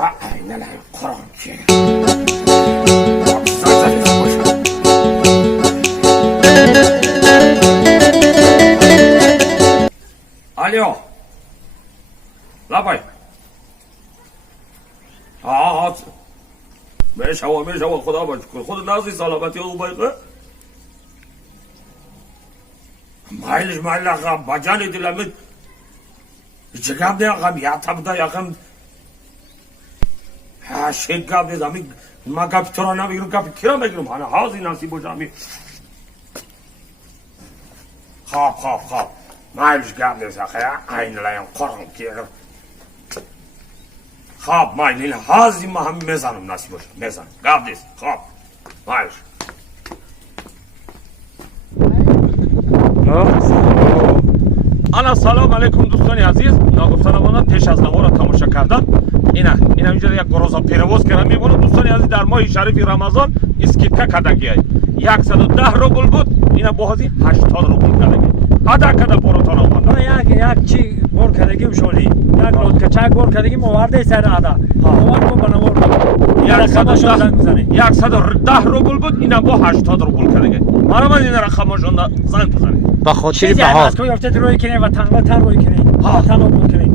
نه نه قرآن چیه الو لابای میشوا خدا باش کن خود نازی سلامتی او بایقه مایلش مایل آقام بجانی دلمت جگاب نه آقام یا تبدا یا آقام ها شگاب نه امی ما گپ تو را نمیگیرم گپ کیرا میگیرم هانا هازی نصیب باشم خواب مایلش گپ نه آقا این لایم قرآن کیه خواب مایل هازی ما هم میزنم نصیب باشم میزنم گپ نیست خواب مایلش سلام علیکم دوستان عزیز ناگفتنمانه پیش از نماز را تماشا کردن اینا اینجا یک گروزا پیروز کردن میمونه دوستان عزیز در ماه شریف رمضان اسکیپکا کدگی های 110 روبل بود اینا بازی 80 روبل کدگی ادا کدا پروتون آمد یک چی گور کدگی مشولی یک لوت کچا گور کدگی موارد سر ادا موارد کو بنوار 110 روبل بود اینا با 80 روبل کدگی مرا این رقمشون زنگ بزنید با خاطر بها از کوی افتاد روی کنی و تر روی کنی ها تنو بود کنی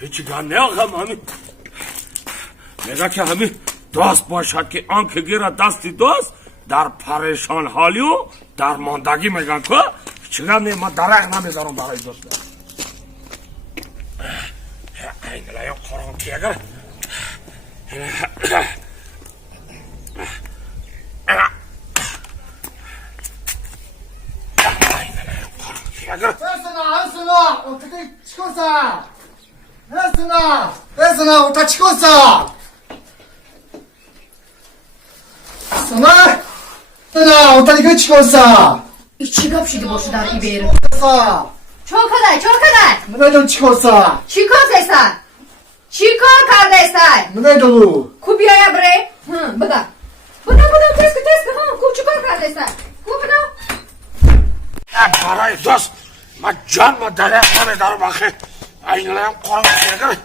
هیچی گان نه آقا همین نگاه که همین دوست باشد که آنکه گیره دستی دوست در پریشان حالی و در ماندگی میگن که چگاه نه ما درق نمیذارم برای دوست این لایم قرآن کی اگر چی گپ شده باشه در ای بیر چون کدای نمیدونم چی کاسا چی کاسا چی کار کرده است نمیدونم کو بیایا بره بدا تسک ها کو چی کار کرده است کو بدا برای دوست ما جان ما درق نمیدارم آخه این لایم قرآن کی اگر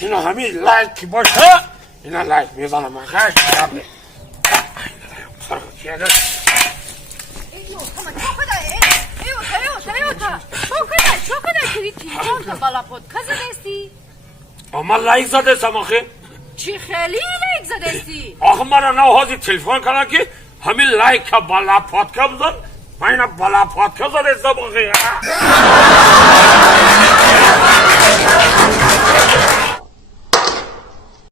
اینا همین لایک باشه اینا لایک میزنم آخه این لایم قرآن کی اگر چو کدای کریتی چون بالا پود کزا دستی اما لایک زده سم آخه چی خیلی لایک زدستی آخه مرا نوازی تلفن کنه که همین لایک بالا پود کم زد من بالا پود کم زده سم آخه